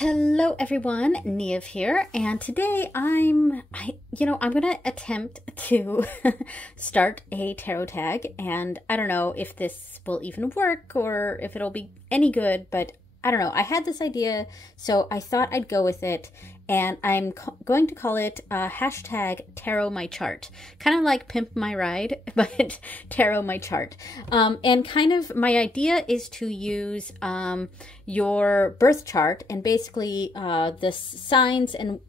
Hello everyone, Neve here, and today I'm gonna attempt to start a tarot tag, and I don't know if this will even work or if it'll be any good, but I don't know. I had this idea, so I thought I'd go with it, and I'm going to call it hashtag tarotmychart. Kind of like Pimp My Ride, but tarotmychart. And kind of my idea is to use your birth chart and basically the signs and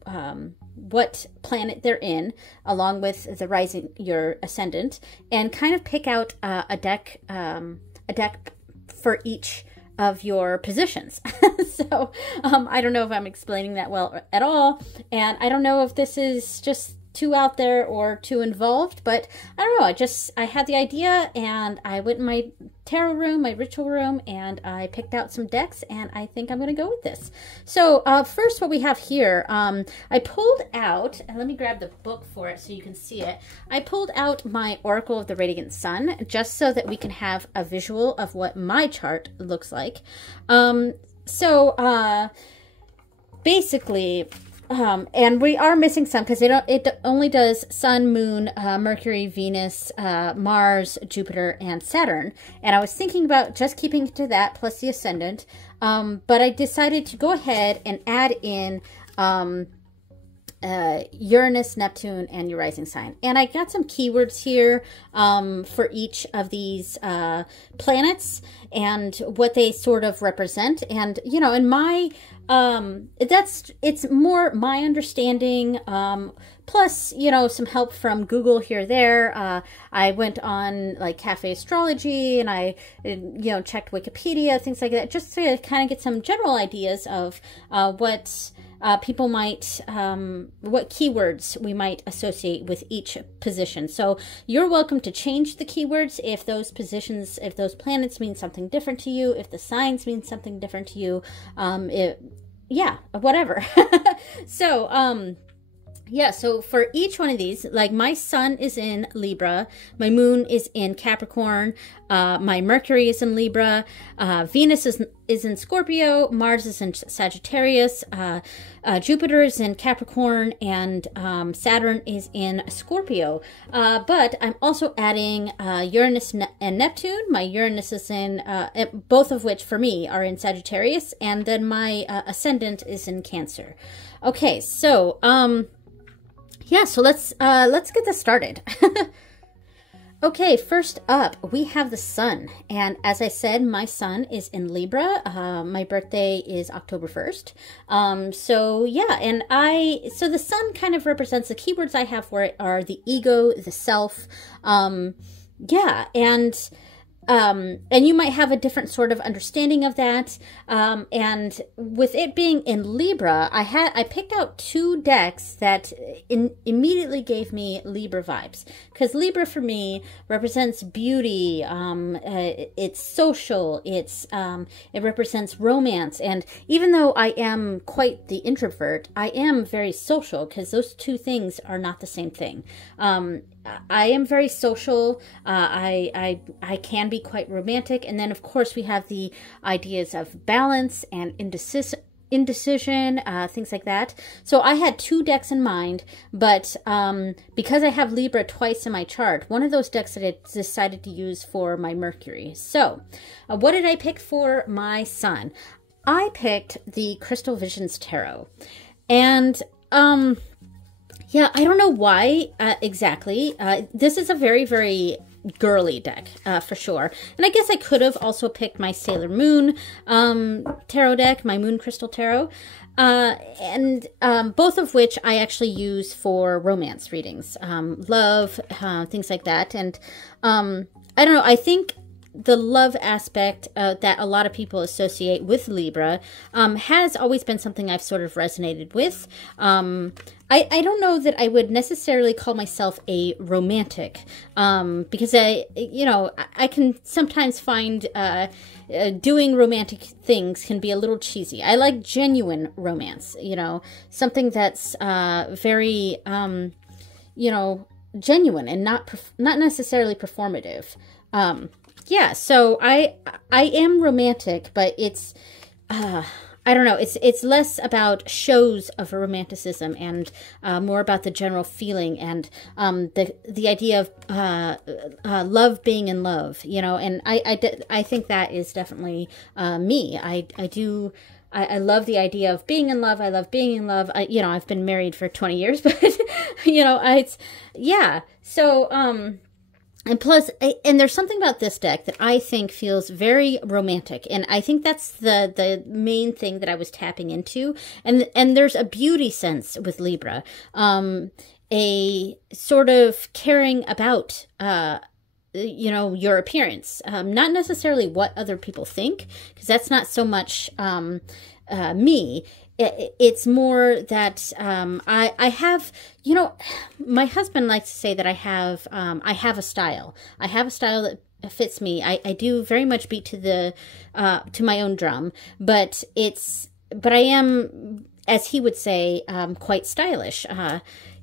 what planet they're in, along with the rising, your ascendant, and kind of pick out a deck for each of your positions. So I don't know if I'm explaining that well at all, and I don't know if this is just too out there or too involved, but I don't know. I had the idea, and I went in my tarot room, my ritual room, and I picked out some decks, and I think I'm going to go with this. So first, what we have here, I pulled out, and let me grab the book for it so you can see it. I pulled out my Oracle of the Radiant Sun just so that we can have a visual of what my chart looks like. Basically, and we are missing some because it only does Sun, Moon, Mercury, Venus, Mars, Jupiter, and Saturn. And I was thinking about just keeping it to that plus the Ascendant. But I decided to go ahead and add in Uranus, Neptune, and your rising sign. And I got some keywords here for each of these planets and what they sort of represent. And, you know, in my it's more my understanding, plus, you know, some help from Google here, there. I went on like Cafe Astrology, and I, you know, checked Wikipedia, things like that, just to kind of get some general ideas of what people might, what keywords we might associate with each position. So you're welcome to change the keywords if those positions, if those planets mean something different to you, if the signs mean something different to you, yeah, whatever. So, yeah, so for each one of these, like my sun is in Libra, my moon is in Capricorn, my Mercury is in Libra, Venus is in Scorpio, Mars is in Sagittarius, Jupiter is in Capricorn, and Saturn is in Scorpio. But I'm also adding Uranus and Neptune. My Uranus is in, both of which for me are in Sagittarius, and then my Ascendant is in Cancer. Okay, so yeah, so let's get this started. Okay, first up, we have the sun. And as I said, my sun is in Libra. My birthday is October 1st. So yeah, and so the sun kind of represents, the keywords I have for it are the ego, the self. Yeah, and you might have a different sort of understanding of that. And with it being in Libra, I picked out two decks that immediately gave me Libra vibes. Because Libra for me represents beauty, it's social, it represents romance. And even though I am quite the introvert, I am very social, because those two things are not the same thing. I am very social. I can be quite romantic. And then, of course, we have the ideas of balance and indecision, things like that. So I had two decks in mind, but because I have Libra twice in my chart, one of those decks that I decided to use for my Mercury. So what did I pick for my sun? I picked the Crystal Visions Tarot. And yeah, I don't know why exactly. This is a very, very girly deck, for sure. And I guess I could have also picked my Sailor Moon tarot deck, my Moon Crystal Tarot, and both of which I actually use for romance readings, love, things like that. And I don't know, I think the love aspect that a lot of people associate with Libra has always been something I've sort of resonated with. I don't know that I would necessarily call myself a romantic, because I can sometimes find doing romantic things can be a little cheesy. I like genuine romance, you know, something that's very, you know, genuine and not necessarily performative. Yeah, so I am romantic, but it's I don't know. It's less about shows of romanticism and more about the general feeling and the idea of love being in love, you know. And I think that is definitely me. I love the idea of being in love. I love being in love. You know, I've been married for 20 years, but you know, yeah. So and plus, and there's something about this deck that I think feels very romantic. And I think that's the main thing that I was tapping into. And there's a beauty sense with Libra. A sort of caring about, you know, your appearance. Not necessarily what other people think, because that's not so much me. It's more that I have, you know, my husband likes to say that I have a style. I have a style that fits me. I do very much beat to my own drum, but I am, as he would say, quite stylish.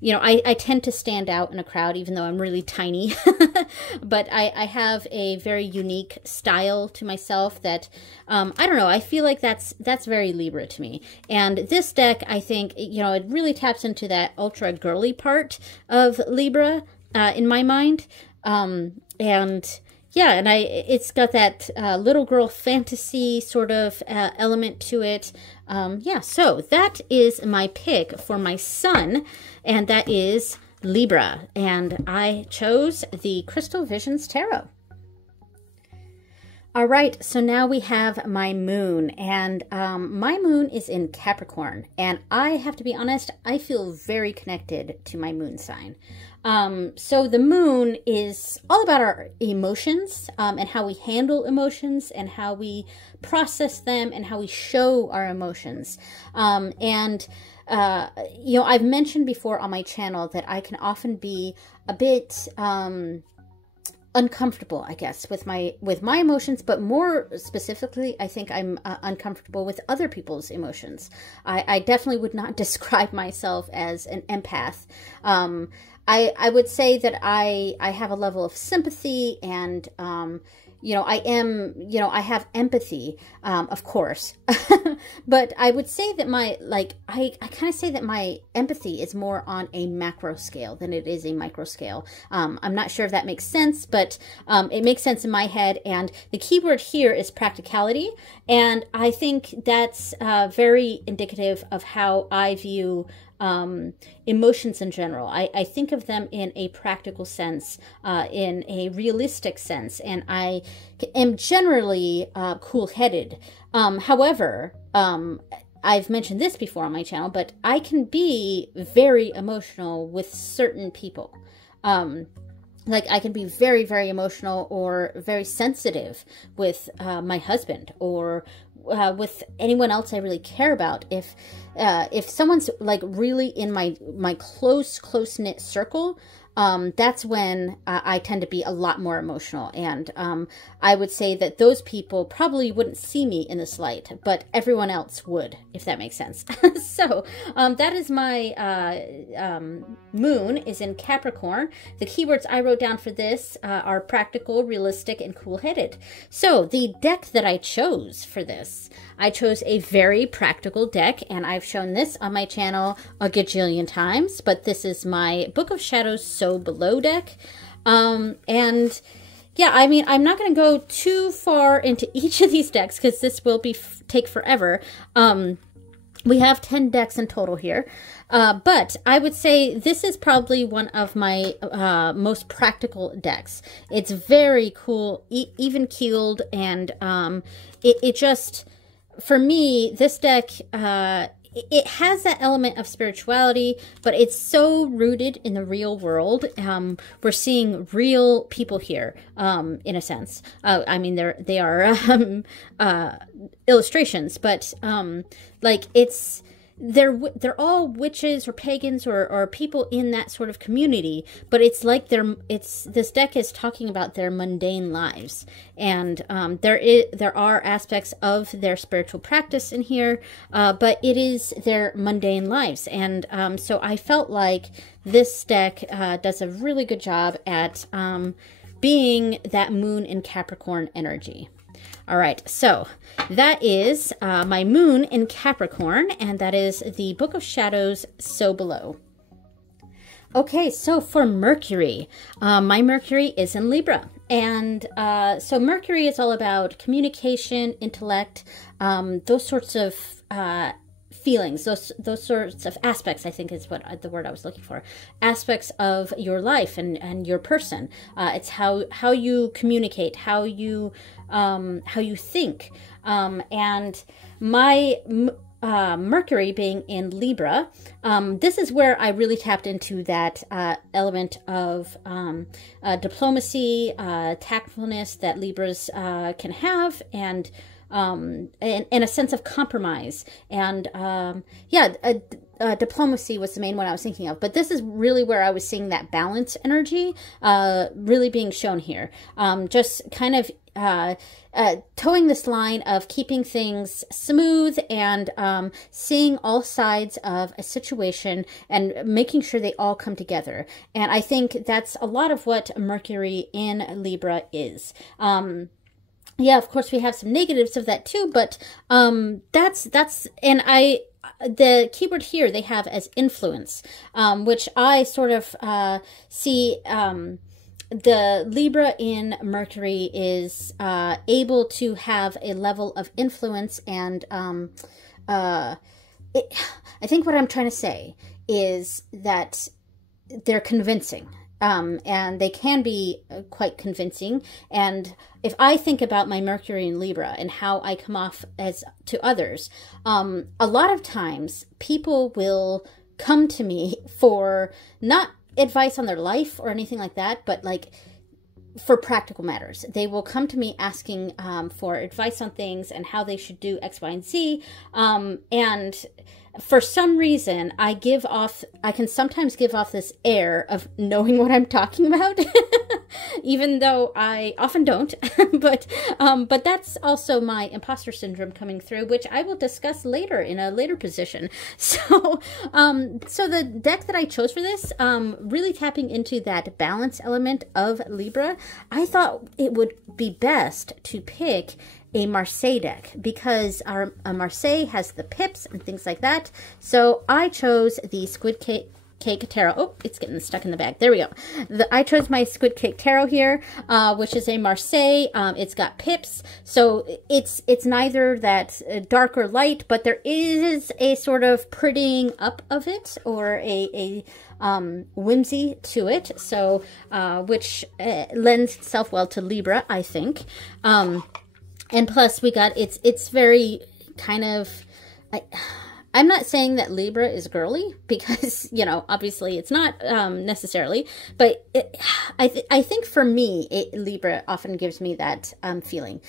You know, I tend to stand out in a crowd, even though I'm really tiny. But I have a very unique style to myself that, I don't know, I feel like that's very Libra to me. And this deck, I think, you know, it really taps into that ultra girly part of Libra in my mind. And yeah, and it's got that little girl fantasy sort of element to it. Yeah, so that is my pick for my sun, and that is Libra. And I chose the Crystal Visions Tarot. All right, so now we have my moon, and my moon is in Capricorn, and I have to be honest, I feel very connected to my moon sign. So the moon is all about our emotions, and how we handle emotions and how we process them and how we show our emotions. You know, I've mentioned before on my channel that I can often be a bit, uncomfortable, I guess, with my emotions, but more specifically, I think I'm uncomfortable with other people's emotions. I definitely would not describe myself as an empath. I would say that I have a level of sympathy and, you know, I have empathy, of course, but I would say that I kind of say that my empathy is more on a macro scale than it is a micro scale. I'm not sure if that makes sense, but it makes sense in my head. And the keyword here is practicality. And I think that's very indicative of how I view emotions in general. I think of them in a practical sense, in a realistic sense, and I am generally cool-headed. However, I've mentioned this before on my channel, but I can be very emotional with certain people. Like I can be very, very emotional or very sensitive with my husband or with anyone else I really care about. If someone's like really in my close-knit circle, that's when I tend to be a lot more emotional. And I would say that those people probably wouldn't see me in this light, but everyone else would, if that makes sense. So that is my moon is in Capricorn. The keywords I wrote down for this are practical, realistic, and cool-headed. So the deck that I chose for this, I chose a very practical deck, and I've shown this on my channel a gajillion times, but this is my Book of Shadows So Below deck. And yeah, I mean, I'm not going to go too far into each of these decks because this will take forever. We have 10 decks in total here. But I would say this is probably one of my most practical decks. It's very cool, even-keeled, and it just, for me, this deck, it has that element of spirituality, but it's so rooted in the real world. We're seeing real people here, in a sense. I mean, they are illustrations, but like they're all witches or pagans or people in that sort of community, but it's like this deck is talking about their mundane lives, and there are aspects of their spiritual practice in here, but it is their mundane lives. And so I felt like this deck does a really good job at being that moon in Capricorn energy. All right, so that is my moon in Capricorn, and that is the Book of Shadows, So Below. Okay, so for Mercury, my Mercury is in Libra. And so Mercury is all about communication, intellect, those sorts of feelings, those sorts of aspects, I think is what the word I was looking for. Aspects of your life and your person. It's how you communicate, how you think. And my Mercury being in Libra, this is where I really tapped into that element of diplomacy, tactfulness that Libras can have, and a sense of compromise. And diplomacy was the main one I was thinking of. But this is really where I was seeing that balance energy really being shown here. Just kind of towing this line of keeping things smooth and seeing all sides of a situation and making sure they all come together. And I think that's a lot of what Mercury in Libra is. Yeah, of course we have some negatives of that too, but the keyword here they have as influence, which I sort of see. The Libra in Mercury is able to have a level of influence, and I think what I'm trying to say is that they're convincing. And they can be quite convincing. And if I think about my Mercury in Libra and how I come off as to others, a lot of times people will come to me for not advice on their life or anything like that, but like for practical matters. They will come to me asking for advice on things and how they should do X, Y, and Z. And for some reason, I can sometimes give off this air of knowing what I'm talking about, even though I often don't. But that's also my imposter syndrome coming through, which I will discuss later in a later position. So, so the deck that I chose for this, really tapping into that balance element of Libra, I thought it would be best to pick a Marseille deck, because our Marseille has the pips and things like that. So I chose the Squid Cake Tarot. Oh, it's getting stuck in the bag. There we go. I chose my Squid Cake Tarot here, which is a Marseille. It's got pips, so it's neither that dark or light, but there is a sort of prettying up of it, or a whimsy to it. So which lends itself well to Libra, I think. And plus we got, it's very kind of, I'm not saying that Libra is girly, because, you know, obviously it's not necessarily, but I think for me, Libra often gives me that feeling.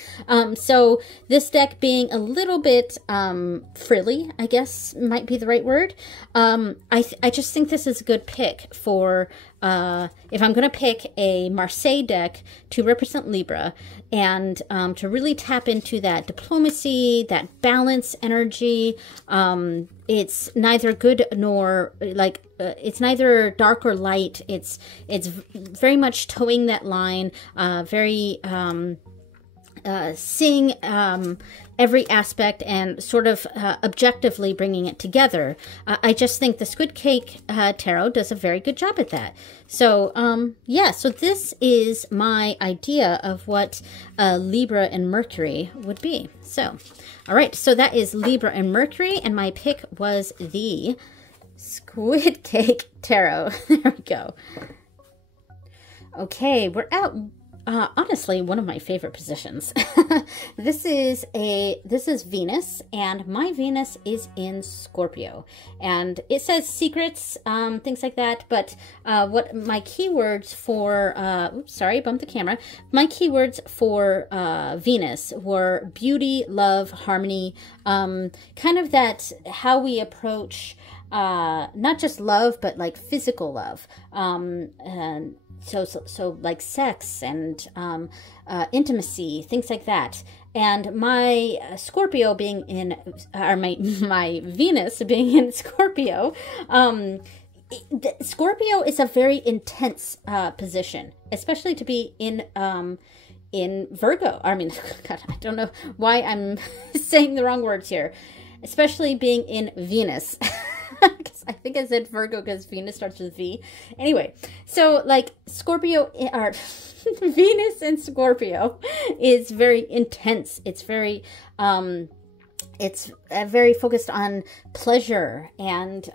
So this deck being a little bit frilly, I guess might be the right word. I just think this is a good pick for, if I'm going to pick a Marseille deck to represent Libra, and to really tap into that diplomacy, that balance energy. It's neither good nor, like, it's neither dark or light. It's very much towing that line, very seeing every aspect and sort of objectively bringing it together. I just think the Squid Cake Tarot does a very good job at that. So, yeah, so this is my idea of what Libra and Mercury would be. So, all right, so that is Libra and Mercury, and my pick was the Squid Cake Tarot. There we go. Okay, we're out. Honestly, one of my favorite positions. This is Venus, and my Venus is in Scorpio, and it says secrets, things like that. But what my keywords for, oops, sorry, bumped the camera. My keywords for Venus were beauty, love, harmony, kind of that how we approach not just love, but like physical love, and so like sex and intimacy, things like that. And my Scorpio being in, or my Venus being in Scorpio, Scorpio is a very intense position, especially to be in in Virgo. I mean, God, I don't know why I'm saying the wrong words here, especially being in Venus. I think I said Virgo because Venus starts with V. Anyway, so like Scorpio, or Venus in Scorpio is very intense. It's very, very focused on pleasure, and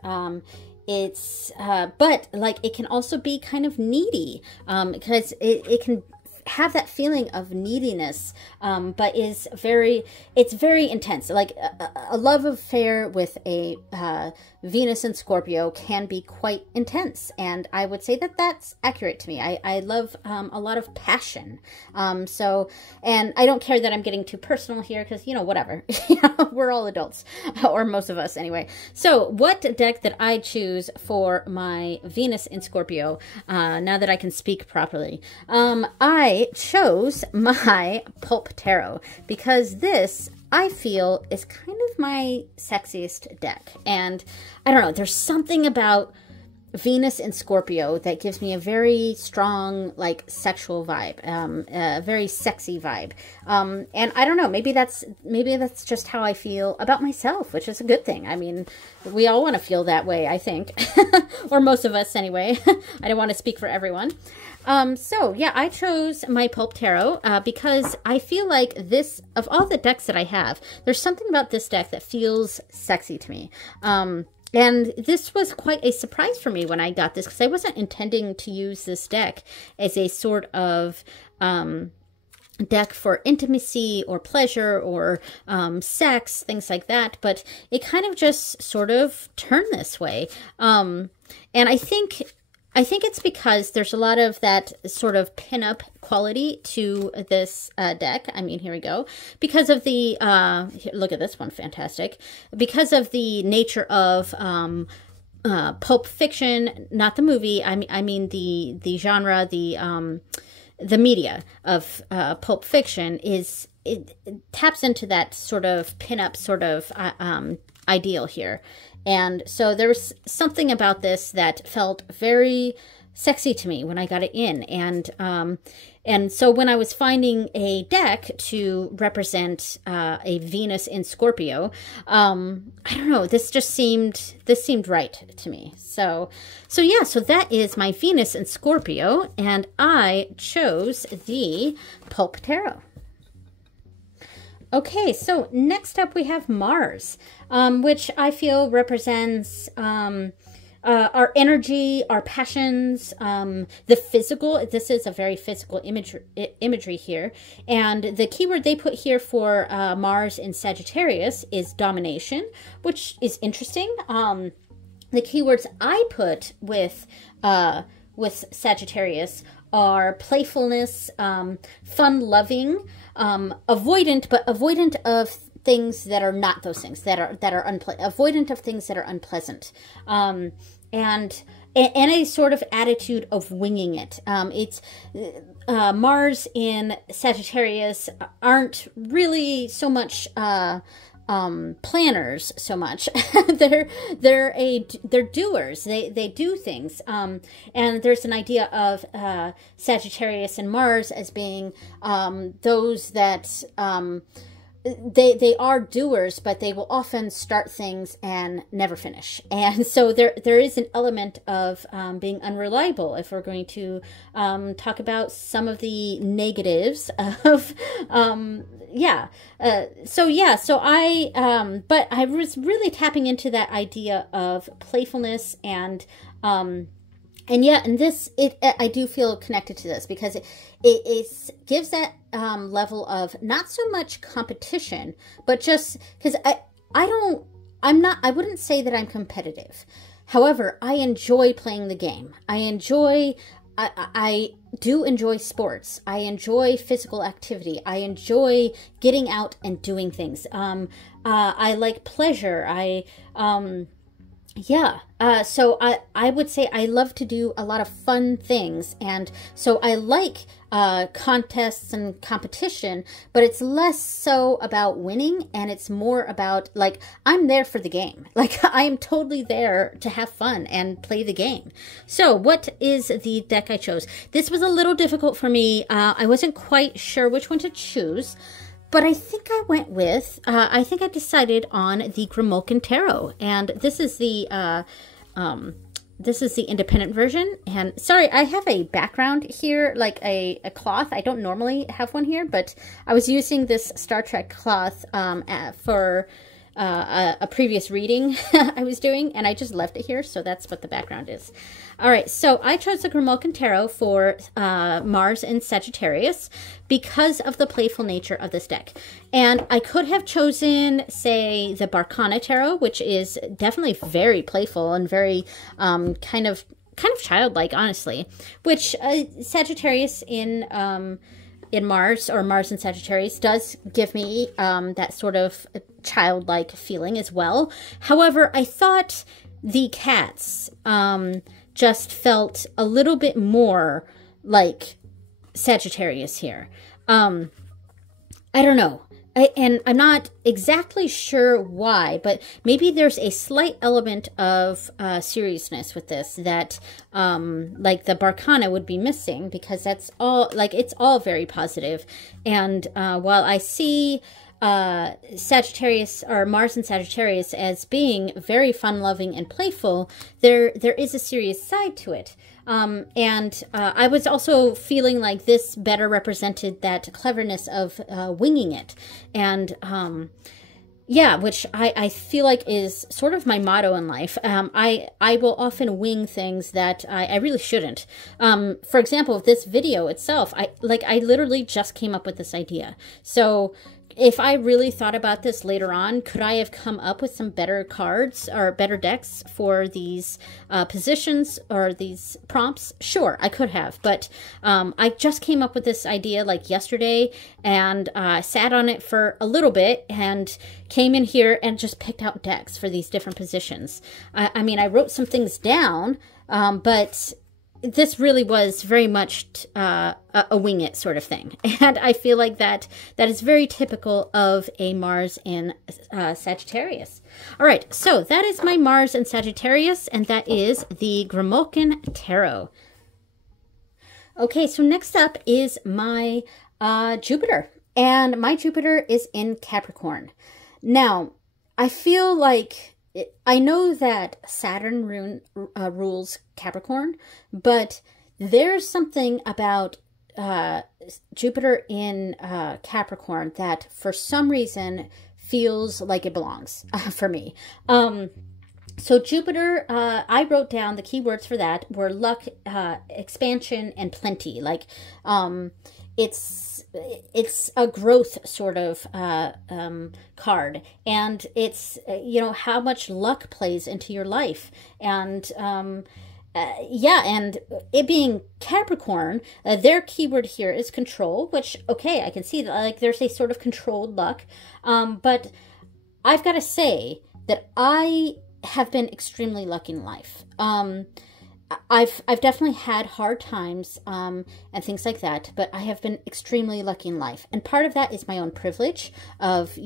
but like it can also be kind of needy, because it can have that feeling of neediness, but it's very intense. Like a love affair with a Venus and Scorpio can be quite intense, and I would say that that's accurate to me. I love a lot of passion. So, and I don't care that I'm getting too personal here, because, you know, whatever. We're all adults, or most of us anyway. So what deck that I choose for my Venus in Scorpio, now that I can speak properly, I chose my Pulp Tarot, because this, I feel, is kind of my sexiest deck. And I don't know, there's something about Venus in Scorpio that gives me a very strong, like, sexual vibe, a very sexy vibe. And I don't know, maybe that's just how I feel about myself, which is a good thing. I mean, we all want to feel that way, I think, or most of us anyway. I don't want to speak for everyone. So yeah, I chose my Pulp Tarot, because I feel like this, of all the decks that I have, there's something about this deck that feels sexy to me. And this was quite a surprise for me when I got this, because I wasn't intending to use this deck as a sort of deck for intimacy or pleasure or sex, things like that. But it kind of just sort of turned this way. And I think it's because there's a lot of that sort of pin-up quality to this deck. I mean, here we go. Because of the, look at this one, fantastic. Because of the nature of pulp fiction, not the movie, I mean the genre, the media of pulp fiction it taps into that sort of pin-up sort of ideal here. And so there was something about this that felt very sexy to me when I got it in. And so when I was finding a deck to represent a Venus in Scorpio, I don't know, this seemed right to me. So yeah, so that is my Venus in Scorpio, and I chose the Pulp Tarot. Okay, so next up we have Mars, which I feel represents our energy, our passions, the physical. This is a very physical imagery here. And the keyword they put here for Mars in Sagittarius is domination, which is interesting. The keywords I put with Sagittarius are playfulness, fun-loving, avoidant of things that are not those things, avoidant of things that are unpleasant, and a sort of attitude of winging it. It's Mars in Sagittarius aren't really so much planners so much. they're doers. They do things. And there's an idea of Sagittarius and Mars as being those that they are doers, but they will often start things and never finish. And so there is an element of being unreliable if we're going to talk about some of the negatives of but I was really tapping into that idea of playfulness and this, I do feel connected to this because it gives that level of not so much competition, but just because I wouldn't say that I'm competitive. However, I enjoy playing the game. I do enjoy sports. I enjoy physical activity. I enjoy getting out and doing things. I like pleasure. Yeah, so I would say I love to do a lot of fun things, and so I like contests and competition, but it's less so about winning, and it's more about, like, I'm there for the game. Like, I am totally there to have fun and play the game. So what is the deck I chose? This was a little difficult for me. I wasn't quite sure which one to choose. But I think I went with, I think I decided on the Gromolkin Tarot. And this is the independent version. And sorry, I have a background here, like a cloth. I don't normally have one here, but I was using this Star Trek cloth for a previous reading I was doing, and I just left it here, so that's what the background is. All right, so I chose the Gromolkin Tarot for Mars in Sagittarius because of the playful nature of this deck. And I could have chosen, say, the Barkana Tarot, which is definitely very playful and very kind of childlike, honestly, which Sagittarius in Mars, or Mars in Sagittarius, does give me that sort of childlike feeling as well. However, I thought the cats just felt a little bit more like Sagittarius here. I don't know. And I'm not exactly sure why, but maybe there's a slight element of seriousness with this that, like, the Barkana would be missing, because that's all, like, it's all very positive. And while I see Sagittarius, or Mars in Sagittarius, as being very fun-loving and playful, there is a serious side to it. I was also feeling like this better represented that cleverness of winging it. And yeah, which I feel like is sort of my motto in life. I will often wing things that I really shouldn't. For example, this video itself, I literally just came up with this idea. So if I really thought about this later on, could I have come up with some better cards or better decks for these positions or these prompts? Sure, I could have. But I just came up with this idea like yesterday, and sat on it for a little bit and came in here and just picked out decks for these different positions. I mean, I wrote some things down, but this really was very much a wing it sort of thing. And I feel like that is very typical of a Mars in Sagittarius. All right, so that is my Mars in Sagittarius, and that is the Gromolkin Tarot. Okay, so next up is my Jupiter. And my Jupiter is in Capricorn. Now, I feel like, I know that Saturn rules Capricorn, but there's something about Jupiter in Capricorn that for some reason feels like it belongs for me. So Jupiter, I wrote down the keywords for that were luck, expansion, and plenty. Like, it's a growth sort of card, and it's how much luck plays into your life. And yeah, and it being Capricorn, their keyword here is control, which, okay, I can see that, like, there's a sort of controlled luck, but I've got to say that I have been extremely lucky in life. I've definitely had hard times and things like that, but I have been extremely lucky in life. And part of that is my own privilege of,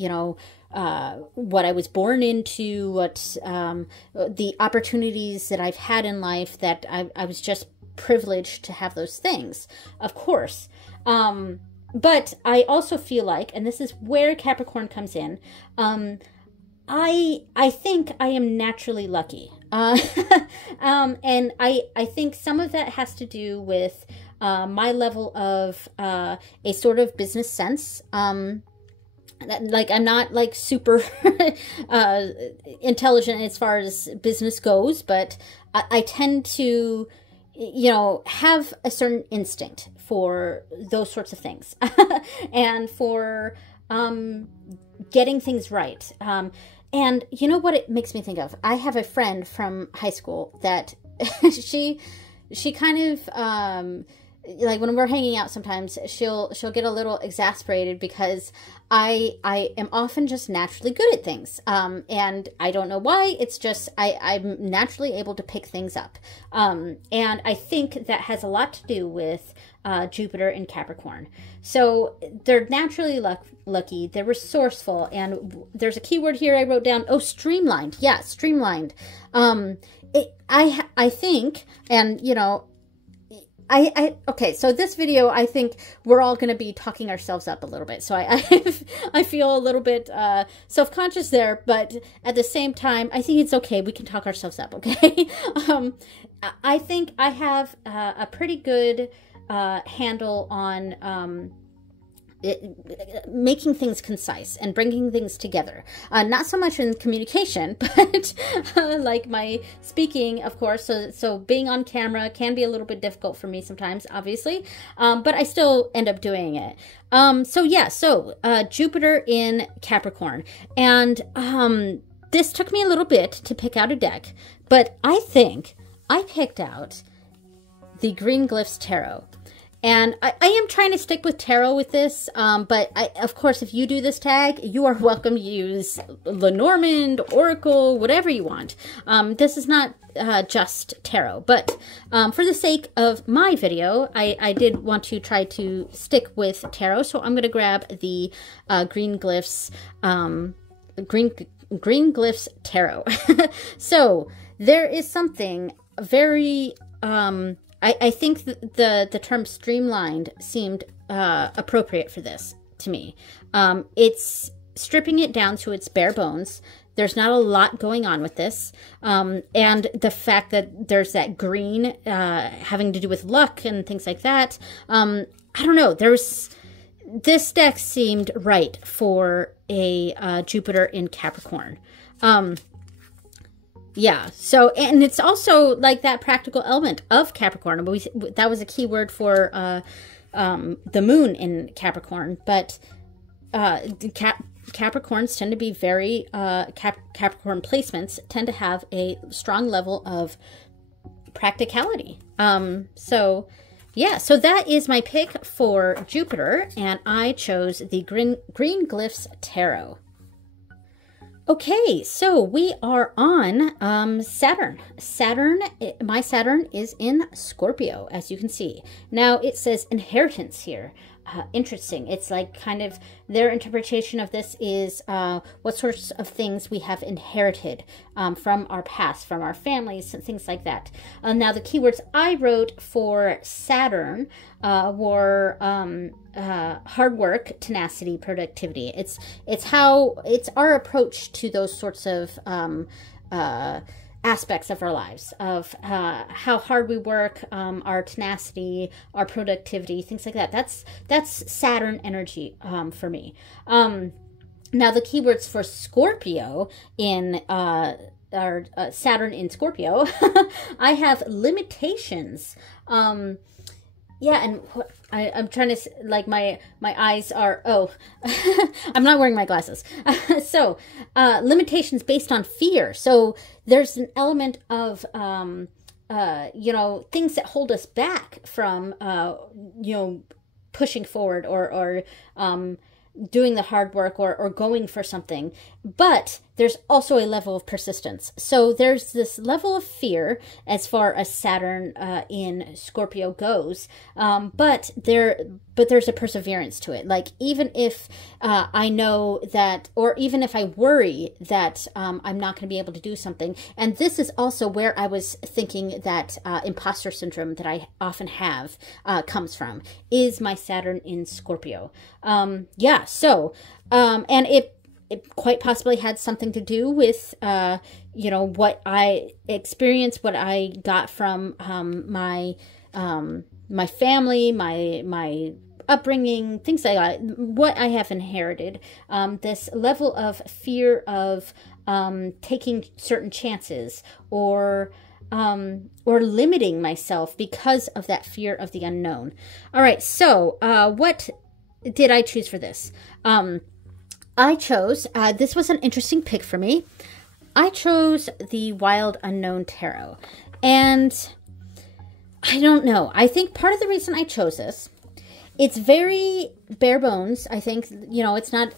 what I was born into, what the opportunities that I've had in life, that I was just privileged to have those things, of course. But I also feel like, and this is where Capricorn comes in, I think I am naturally lucky. And I think some of that has to do with my level of a sort of business sense. Like, I'm not like super intelligent as far as business goes, but I tend to, have a certain instinct for those sorts of things and for getting things right. And you know what it makes me think of? I have a friend from high school that she kind of like when we're hanging out sometimes, she'll get a little exasperated because I am often just naturally good at things. And I don't know why. It's just I'm naturally able to pick things up. And I think that has a lot to do with Jupiter in Capricorn. So they're naturally lucky, they're resourceful, and there's a keyword here I wrote down. Oh, streamlined. Yeah, streamlined. I think, and you know, okay, so this video, I think we're all going to be talking ourselves up a little bit. So I feel a little bit self-conscious there, but at the same time, I think it's okay. We can talk ourselves up, okay? I think I have a pretty good handle on making things concise and bringing things together. Not so much in communication, but like my speaking, of course. So being on camera can be a little bit difficult for me sometimes, obviously, but I still end up doing it. So Jupiter in Capricorn. And this took me a little bit to pick out a deck, but I think I picked out the Green Glyphs Tarot. And I am trying to stick with tarot with this, but of course, if you do this tag, you are welcome to use Lenormand, Oracle, whatever you want. This is not just tarot, but for the sake of my video, I did want to try to stick with tarot, so I'm going to grab the Green Glyphs, Green Glyphs Tarot. So there is something very... I think the term streamlined seemed appropriate for this to me. It's stripping it down to its bare bones. There's not a lot going on with this. And the fact that there's that green having to do with luck and things like that. I don't know. This deck seemed right for a Jupiter in Capricorn. Yeah, so, and it's also like that practical element of Capricorn. That was a key word for the moon in Capricorn, but Capricorns tend to be very, Capricorn placements tend to have a strong level of practicality. So that is my pick for Jupiter, and I chose the Green Glyphs Tarot. Okay, so we are on Saturn. My Saturn is in Scorpio, as you can see. Now, it says inheritance here. Interesting. It's like kind of their interpretation of this is what sorts of things we have inherited from our past, from our families, and things like that. Now, the keywords I wrote for Saturn were hard work, tenacity, productivity. It's our approach to those sorts of aspects of our lives, of how hard we work, our tenacity, our productivity, things like that. That's Saturn energy for me. Now the keywords for Scorpio in are Saturn in Scorpio. I have limitations. Yeah, and I'm trying to, like, my eyes are, I'm not wearing my glasses. So, limitations based on fear. So, there's an element of, you know, things that hold us back from, you know, pushing forward or doing the hard work or going for something. But there's also a level of persistence. So there's this level of fear as far as Saturn in Scorpio goes. But there's a perseverance to it. Like, even if I know that, or even if I worry that I'm not going to be able to do something. And this is also where I was thinking that imposter syndrome that I often have comes from, is my Saturn in Scorpio. Yeah, so, and it quite possibly had something to do with, you know, what I experienced, what I got from my family, my upbringing, things like that, what I have inherited, this level of fear of taking certain chances or limiting myself because of that fear of the unknown. All right, so what did I choose for this? I chose, this was an interesting pick for me. I chose the Wild Unknown Tarot. And I don't know. I think part of the reason I chose this, it's very bare bones. I think, you know, it's not,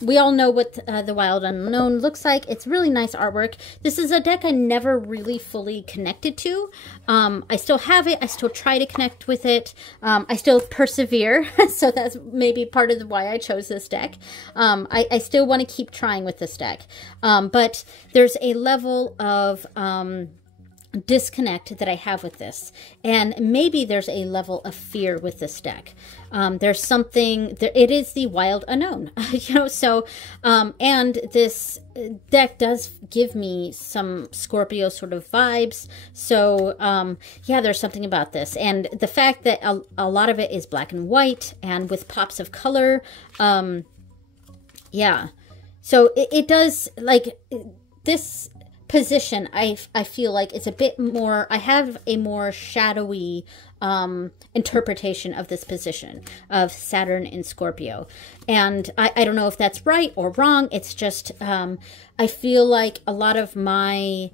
we all know what the Wild Unknown looks like. It's really nice artwork. This is a deck I never really fully connected to. I still have it. I still try to connect with it. I still persevere. So that's maybe part of why I chose this deck. I still want to keep trying with this deck. But there's a level of disconnect that I have with this, and maybe there's a level of fear with this deck. There's something there, it is the Wild Unknown, you know, so and this deck does give me some Scorpio sort of vibes, so yeah, there's something about this, and the fact that a lot of it is black and white and with pops of color. Yeah, so it does, like, this position, I feel like it's a bit more, I have a more shadowy interpretation of this position of Saturn in Scorpio. And I don't know if that's right or wrong. It's just, I feel like a lot of my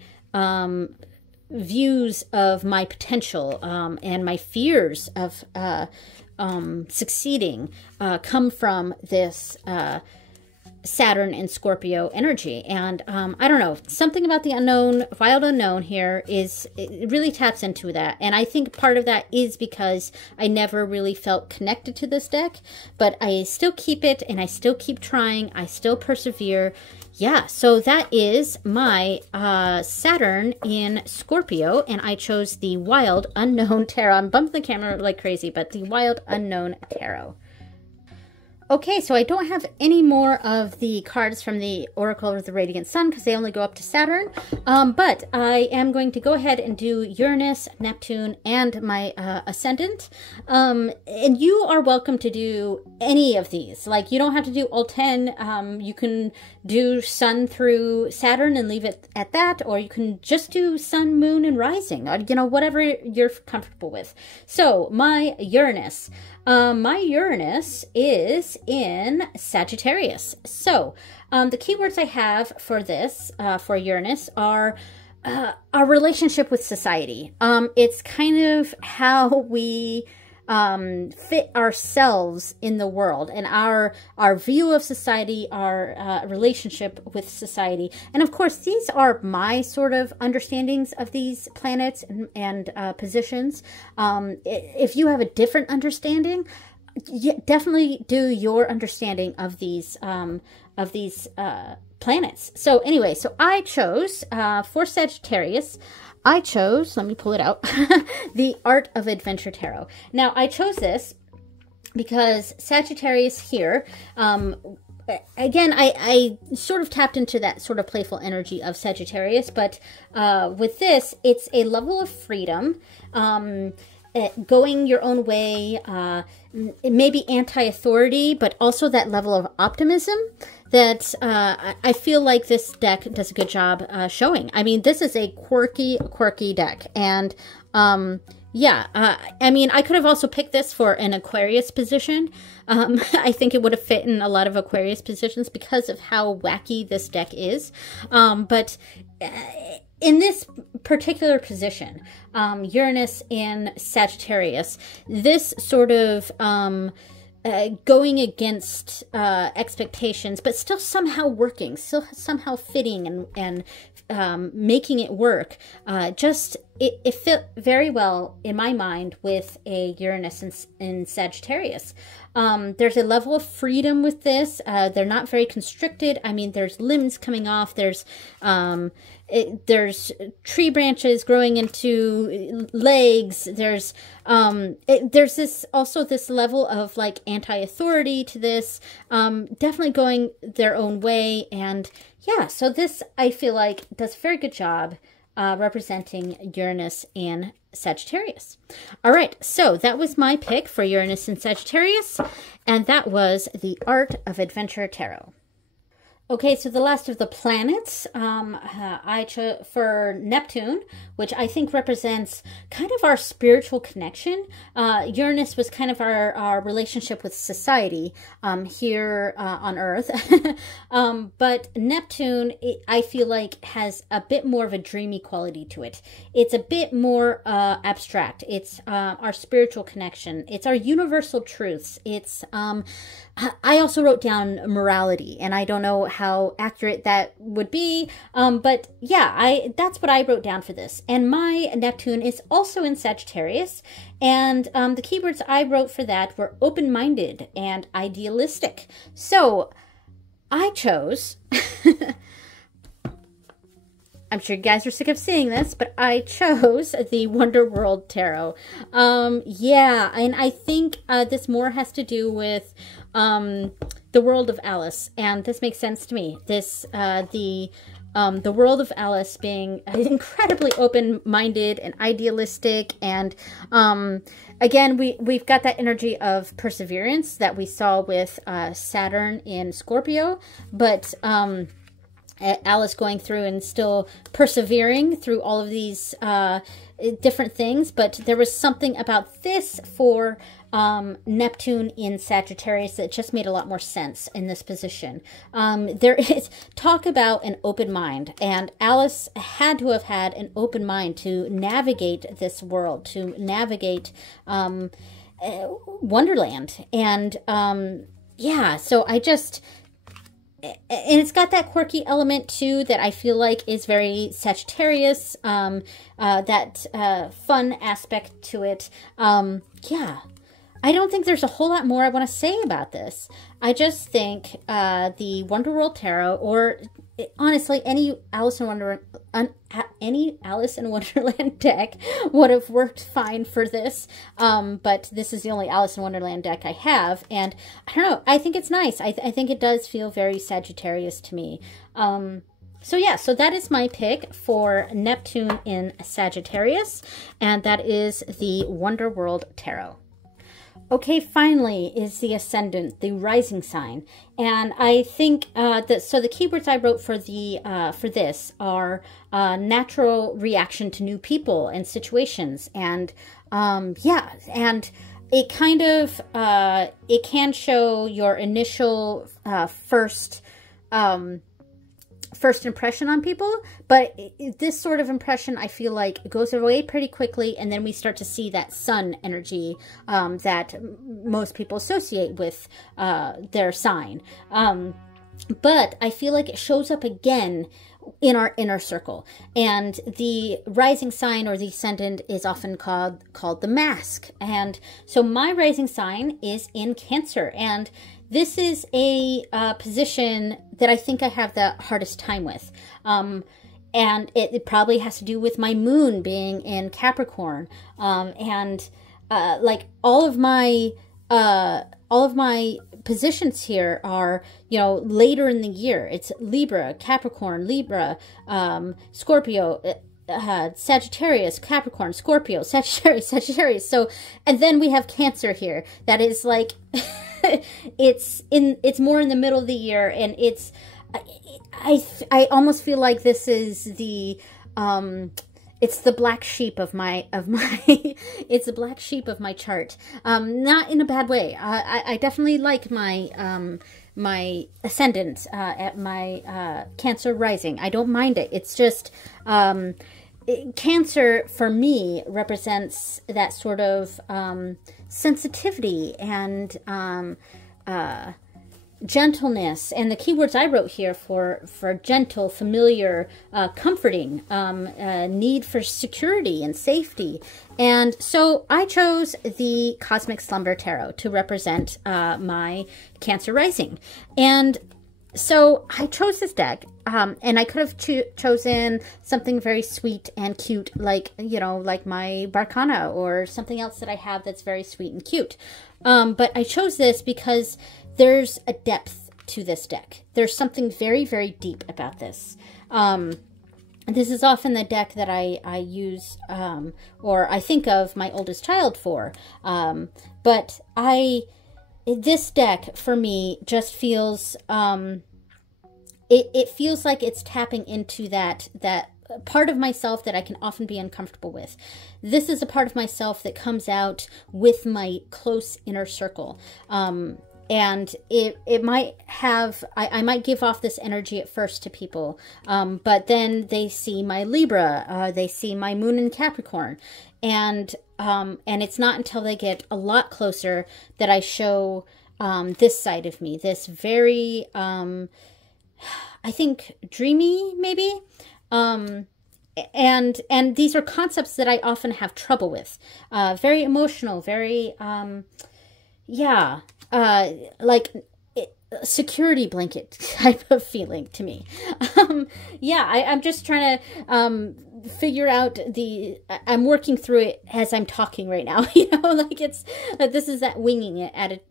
views of my potential and my fears of succeeding come from this Saturn and Scorpio energy. And I don't know, something about the unknown, Wild Unknown here it really taps into that. And I think part of that is because I never really felt connected to this deck, but I still keep it and I still keep trying. I still persevere. Yeah, so that is my Saturn in Scorpio, and I chose the Wild Unknown Tarot. I'm bumping the camera like crazy, but the Wild Unknown Tarot. Okay, so I don't have any more of the cards from the Oracle of the Radiant Sun because they only go up to Saturn. But I am going to go ahead and do Uranus, Neptune, and my Ascendant. And you are welcome to do any of these. Like, you don't have to do all 10. You can do Sun through Saturn and leave it at that. Or you can just do Sun, Moon, and Rising. You know, whatever you're comfortable with. So, my Uranus. My Uranus is in Sagittarius. So, the keywords I have for this, for Uranus, are our relationship with society. It's kind of how we fit ourselves in the world, and our view of society, our relationship with society. And of course, these are my sort of understandings of these planets and positions. If you have a different understanding, definitely do your understanding of these planets. So anyway, so I chose for Sagittarius, I chose, let me pull it out, the Art of Adventure Tarot. Now, I chose this because Sagittarius here, again, I sort of tapped into that sort of playful energy of Sagittarius, but with this, it's a level of freedom, going your own way, maybe anti-authority, but also that level of optimism that I feel like this deck does a good job showing. I mean, this is a quirky deck. And yeah, I mean, I could have also picked this for an Aquarius position. I think it would have fit in a lot of Aquarius positions because of how wacky this deck is. But in this particular position, Uranus in Sagittarius, this sort of going against expectations, but still somehow working, still somehow fitting and making it work. It fit very well in my mind with a Uranus in Sagittarius. There's a level of freedom with this. They're not very constricted. I mean, there's limbs coming off. There's tree branches growing into legs. There's this also this level of like anti-authority to this. Definitely going their own way. And yeah, so this I feel like does a very good job representing Uranus and Sagittarius. All right, so that was my pick for Uranus and Sagittarius, and that was the Art of Adventure Tarot. Okay, so the last of the planets, I chose for Neptune, which I think represents kind of our spiritual connection. Uranus was kind of our relationship with society here on Earth. But Neptune, I feel like, has a bit more of a dreamy quality to it. It's a bit more abstract. It's our spiritual connection. It's our universal truths. It's I also wrote down morality, and I don't know how accurate that would be, but yeah, that's what I wrote down for this. And my Neptune is also in Sagittarius, and the keywords I wrote for that were open-minded and idealistic. So I chose... I'm sure you guys are sick of seeing this, but I chose the Wonder World Tarot. Yeah, and I think this more has to do with the world of Alice, and this makes sense to me. This the world of Alice being incredibly open-minded and idealistic, and again, we've got that energy of perseverance that we saw with Saturn in Scorpio, but Alice going through and still persevering through all of these different things. But there was something about this for Neptune in Sagittarius that just made a lot more sense in this position. There is talk about an open mind, and Alice had to have had an open mind to navigate this world, to navigate Wonderland. And yeah, so I just... And it's got that quirky element, too, that I feel like is very Sagittarius, that fun aspect to it. Yeah, I don't think there's a whole lot more I want to say about this. I just think the Wonder World Tarot, or honestly, any Alice in Wonderland deck would have worked fine for this. But this is the only Alice in Wonderland deck I have, and I don't know. I think it's nice. I think it does feel very Sagittarius to me. So yeah, so that is my pick for Neptune in Sagittarius, and that is the Wonder World Tarot. Okay, finally is the Ascendant, the rising sign, and I think that so the keywords I wrote for the for this are natural reaction to new people and situations, and yeah, and it kind of it can show your initial first impression on people, but this sort of impression, I feel like, it goes away pretty quickly, and then we start to see that sun energy that most people associate with their sign. But I feel like it shows up again in our inner circle, and the rising sign or the ascendant is often called the mask. And so my rising sign is in Cancer, and this is a position that I think I have the hardest time with. And it probably has to do with my moon being in Capricorn. And like all of my positions here are, you know, later in the year. It's Libra, Capricorn, Libra, Scorpio, Sagittarius, Capricorn, Scorpio, Sagittarius, Sagittarius. So, and then we have Cancer here. That is like, it's more in the middle of the year, and it's, I almost feel like this is the, it's the black sheep of my it's the black sheep of my chart. Not in a bad way. I definitely like my, my ascendant, at my, Cancer rising. I don't mind it. It's just, Cancer for me represents that sort of, sensitivity and, gentleness, and the keywords I wrote here for gentle, familiar, comforting, need for security and safety. And so I chose the Cosmic Slumber Tarot to represent my Cancer rising. And so I chose this deck, and I could have chosen something very sweet and cute, like, you know, like my Barcana, or something else that I have that's very sweet and cute. But I chose this because there's a depth to this deck. There's something very, very deep about this. This is often the deck that I use, or I think of my oldest child for. But this deck, for me, just feels, it feels like it's tapping into that part of myself that I can often be uncomfortable with. This is a part of myself that comes out with my close inner circle. And it might have, I might give off this energy at first to people, but then they see my Libra, they see my moon in Capricorn, and it's not until they get a lot closer that I show this side of me, this very, I think, dreamy, maybe. And these are concepts that I often have trouble with. Very emotional, very, yeah, like security blanket type of feeling to me. Yeah, I'm just trying to figure out I'm working through it as I'm talking right now, you know, like this is that winging it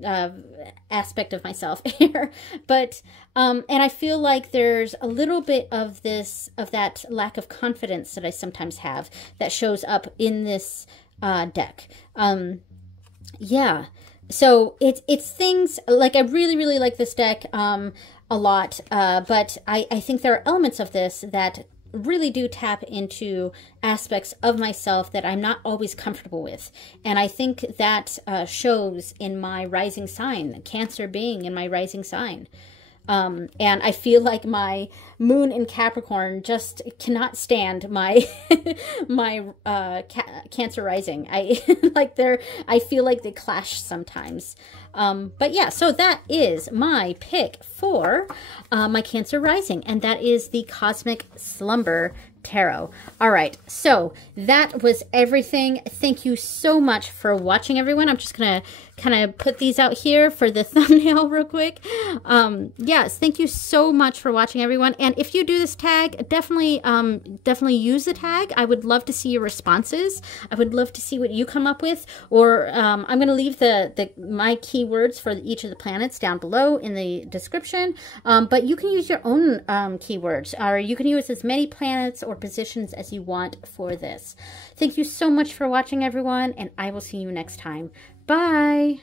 aspect of myself here. But and I feel like there's a little bit of that lack of confidence that I sometimes have that shows up in this deck. Yeah. So it's things like, I really, really like this deck a lot, but I think there are elements of this that really do tap into aspects of myself that I'm not always comfortable with. And I think that shows in my rising sign, Cancer being in my rising sign. And I feel like my moon in Capricorn just cannot stand my Cancer rising. I feel like they clash sometimes. But yeah, so that is my pick for my Cancer rising, and that is the Cosmic Slumber Tarot. All right, so that was everything. Thank you so much for watching, everyone. I'm just gonna kind of put these out here for the thumbnail real quick. Yes, thank you so much for watching, everyone. And if you do this tag, definitely use the tag. I would love to see your responses. I would love to see what you come up with. Or I'm gonna leave my keywords for each of the planets down below in the description. But you can use your own keywords, or you can use as many planets or positions as you want for this. Thank you so much for watching, everyone, and I will see you next time. Bye!